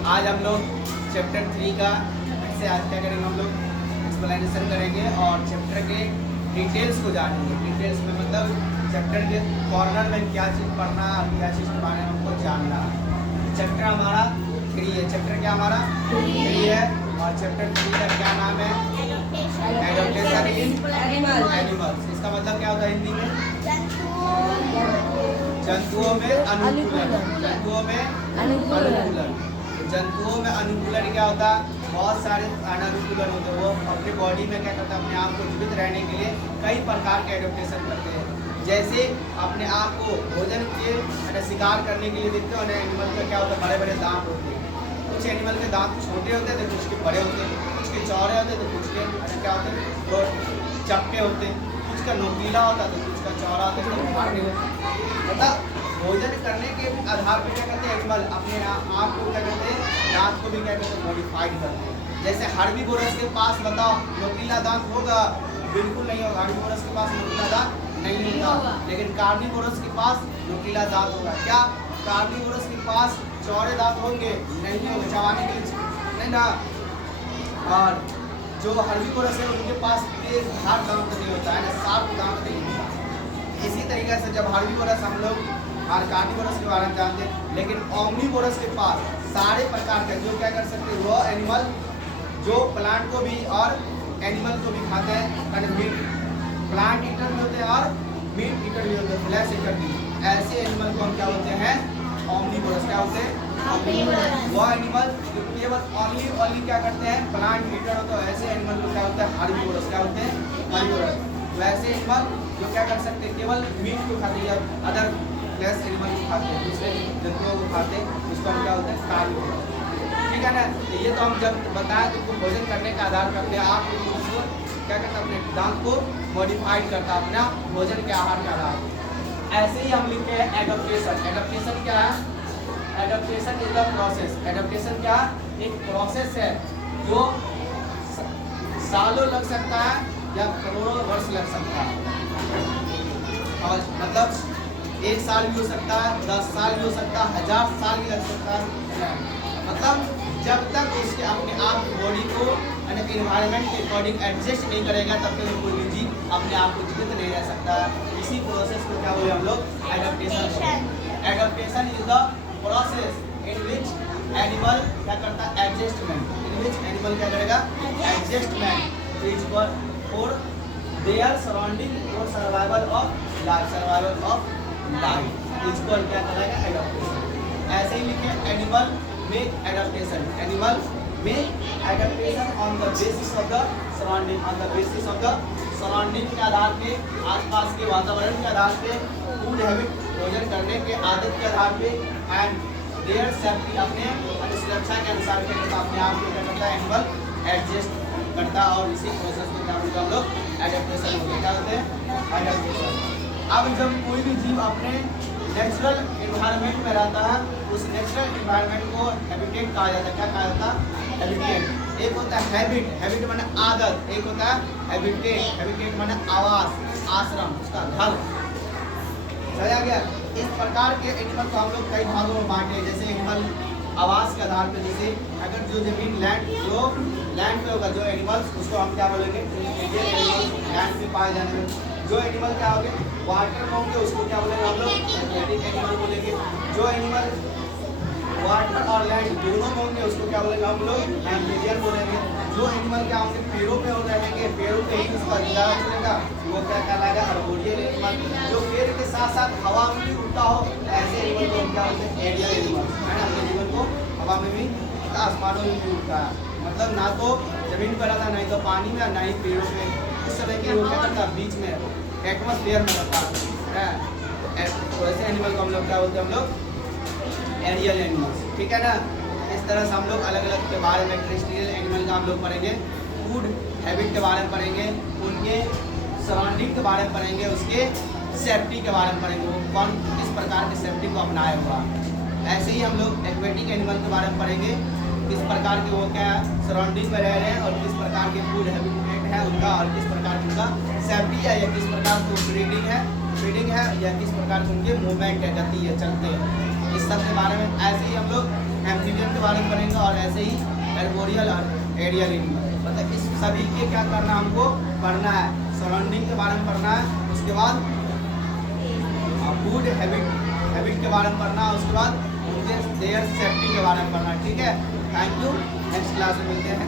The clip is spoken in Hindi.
आज हम लोग चैप्टर 3 का से आज क्या करेंगे, हम लोग एक्सप्लेनेशन करेंगे और चैप्टर के डिटेल्स को जानेंगे। डिटेल्स में मतलब चैप्टर के कॉर्नर में क्या चीज़ पढ़ना है और क्या चीज़ के बारे में हमको जानना है। चैप्टर हमारा 3 है। चैप्टर क्या हमारा 3 है और चैप्टर 3 का क्या नाम है? एडॉप्टेशन इन एनिमल्स। इसका मतलब क्या होता है हिंदी में? जंतुओं में अनुकूलन। जंतुओं में अनुकूलन। जंतुओं में अनुकूलन क्या होता है? बहुत सारे अनानुकूलन होते हैं। वो अपने बॉडी में क्या करता है, अपने आप को जीवित रहने के लिए कई प्रकार के एडॉप्टेशन करते हैं। जैसे अपने आप को भोजन के शिकार करने के लिए देखते हो ना, एनिमल का क्या होता है, बड़े बड़े दांत होते हैं। कुछ एनिमल के दांत छोटे होते हैं तो कुछ के बड़े होते हैं, कुछ के चौड़े होते हैं तो कुछ के क्या होते हैं, वो चपटे होते हैं। कुछ का नोकीला होता है तो कुछ का चौड़ा होता है, तो मोटे होते हैं। मतलब भोजन करने के आधार पर क्या करते हैं एनिमल अपने आप को क्या करते हैं, दांत को भी क्या करते हैं, मॉडिफाइड करते हैं। जैसे हर्बीवोरस के पास बताओ नोकीला दांत होगा? बिल्कुल नहीं होगा। हर्बीवोरस के पास नोकीला दांत नहीं होगा, लेकिन कार्निवोरस के पास नोकीला दांत होगा। क्या कार्निवोरस के पास चौड़े दांत होंगे? नहीं होंगे, चबाने के लिए नहीं ना। और जो हर्बीवोरस है उनके पास तेज धार दांत नहीं होता है ना, शार्प दांत नहीं होता। इसी तरीके से जब हर्बीवोरस हम लोग और कार्निवोरस के बारे में जानते हैं, लेकिन ओमनीवोरस के पास सारे प्रकार के जो क्या कर सकते हैं, वो एनिमल जो प्लांट को भी और एनिमल को भी खाते हैं। मीट प्लांट ईटर भी होते हैं और मीट ईटर भी होते हैं, फ्लैश ईटर भी। ऐसे एनिमल को हम क्या होते हैं, ओमनीवोरस। क्या होते हैं? वो एनिमल जो केवल ओनली क्या करते हैं, प्लांट ईटर होते हैं। ऐसे एनिमल को क्या होता है, हर्बीवोरस। क्या होते हैं? हर्बीवोरस। वैसे एनिमल जो क्या कर सकते हैं, केवल मीट को खाते हैं, अदर फ्लैश एनिमल को खाते हैं, दूसरे जंतुओं को खाते हैं, उसको हम क्या होता है, कार्निवोरस। ठीक है ना। तो ये तो हम जब बताएं तो भोजन करने का आधार करते हैं, आप उसको क्या करता है, अपने दांत को मॉडिफाइड करता है अपना भोजन के आहार का आधार। ऐसे ही हम लिखते हैं एडॉप्टेशन। एडॉप्टेशन क्या है? Adaptation is the process. Adaptation क्या एक प्रोसेस है जो सालों लग सकता है या करोड़ों वर्ष लग सकता है। और मतलब 1 साल भी हो सकता है, 10 साल भी हो सकता है, 1000 साल भी लग सकता है। मतलब जब तक उसके अपने आप बॉडी को एनवायरनमेंट के अकॉर्डिंग एडजस्ट नहीं करेगा तब तक कोई भी जीव अपने आप को जीवित नहीं रह सकता है। इसी प्रोसेस को क्या बोले हम लोग, adaptation. Adaptation is the process in which animal क्या करता है, एडजस्टमेंट। इन विच एनिमल क्या करेगा, adjustment is for their surrounding for survival of life. Survival of life इसको क्या कहलाएगा, एडॉप्टेशन। ऐसे ही लिखे एनिमल में एडॉप्टेशन। एनिमल में adaptation on the basis of the surrounding. On the basis of the surrounding के आधार पे, आसपास के वातावरण के आधार पे, फूड हैबिट भोजन करने के आदत के आधार पे, एंड देयर सेफ्टी अपने सुरक्षा के अनुसार क्या करता है, अपने आप को क्या करता है, एनिमल एडजस्ट करता है। और इसी प्रोसेस को क्या बोलते हैं हम लोग, एडॉप्टेशन होते हैं। क्या होते हैं, एडॉप्टेशन। अब जब कोई भी जीव अपने नेचुरल एनवायरनमेंट में रहता है, उस नेचुरल एनवायरनमेंट को हैबिटेट कहा जाता है। क्या कहा जाता है, हैबिटेट। एक होता है हैबिट, हैबिट माने आदत। एक होता है हैबिटेट, हैबिटेट माने आवास, आश्रम, उसका घर। समझा गया? इस प्रकार के एनिमल को हम लोग कई भागों में बांटे। जैसे एनिमल आवास के आधार पर, जैसे अगर जो जमीन लैंड पे होगा जो एनिमल्स, उसको हम क्या बोलेंगे, लैंड पे पाए जाने में। जो एनिमल क्या होंगे, वाटर में होंगे, उसको क्या बोलेंगे हम लोग, एक्वेटिक एनिमल बोलेंगे। जो एनिमल वाटर और लैंड दोनों में होंगे, उसको क्या बोलेंगे हम लोग, एम्फीबियन बोलेंगे। जो एनिमल क्या होंगे, पेड़ों पे हो रहेंगे, पेड़ों पे ही उसका गुजारा चलेगा, वो क्या कहलाएगा, आर्बोरियल एनिमल। जो पेड़ के साथ साथ हवा में भी उड़ता हो, ऐसे एनिमल को हम क्या बोलते हैं, एरियल एनिमल। है ना, अपने जीवन को हवा में भी, आसमानों में भी उड़ता है। मतलब ना तो जमीन पर रहता, नहीं तो पानी में, ना ही पेड़ों पे। इस तरह के वो क्या करता है, बीच में एटमॉस्फेयर में रहता है। तो ऐसे एनिमल को हम लोग क्या बोलते हैं, हम लोग एरियल एनिमल्स। ठीक है ना। इस तरह से हम लोग अलग अलग के बारे में, टेरेस्ट्रियल एनिमल का हम लोग पढ़ेंगे, फूड हैबिट के बारे में पढ़ेंगे, उनके सराउंडिंग के बारे में पढ़ेंगे, उसके सेफ्टी के बारे में पढ़ेंगे, वो कौन किस प्रकार की सेफ्टी को अपनाया हुआ। ऐसे ही हम लोग एक्वेटिक एनिमल के बारे में पढ़ेंगे, किस प्रकार के वो क्या सराउंडिंग में रह रहे हैं और किस प्रकार के फूड हैबिटेट है उनका, और किस प्रकार की उनका सेफ्टी है, या किस प्रकार की फीडिंग है, या किस प्रकार की उनके मूवमेंट है, गति है, चलते हैं। इस सब के बारे में। ऐसे ही हम लोग एम्फीबियन के बारे में पढ़ेंगे और ऐसे ही एर्बोरियल और एरियल एनिमल, मतलब इस सभी के क्या करना हमको पढ़ना है, सराउंडिंग के बारे में पढ़ना है, उसके बाद फूड हैबिट के बारे में पढ़ना है, उसके बाद उनके देयर सेफ्टी के बारे में पढ़ना है। ठीक है, थैंक यू, नेक्स्ट क्लास में मिलते हैं।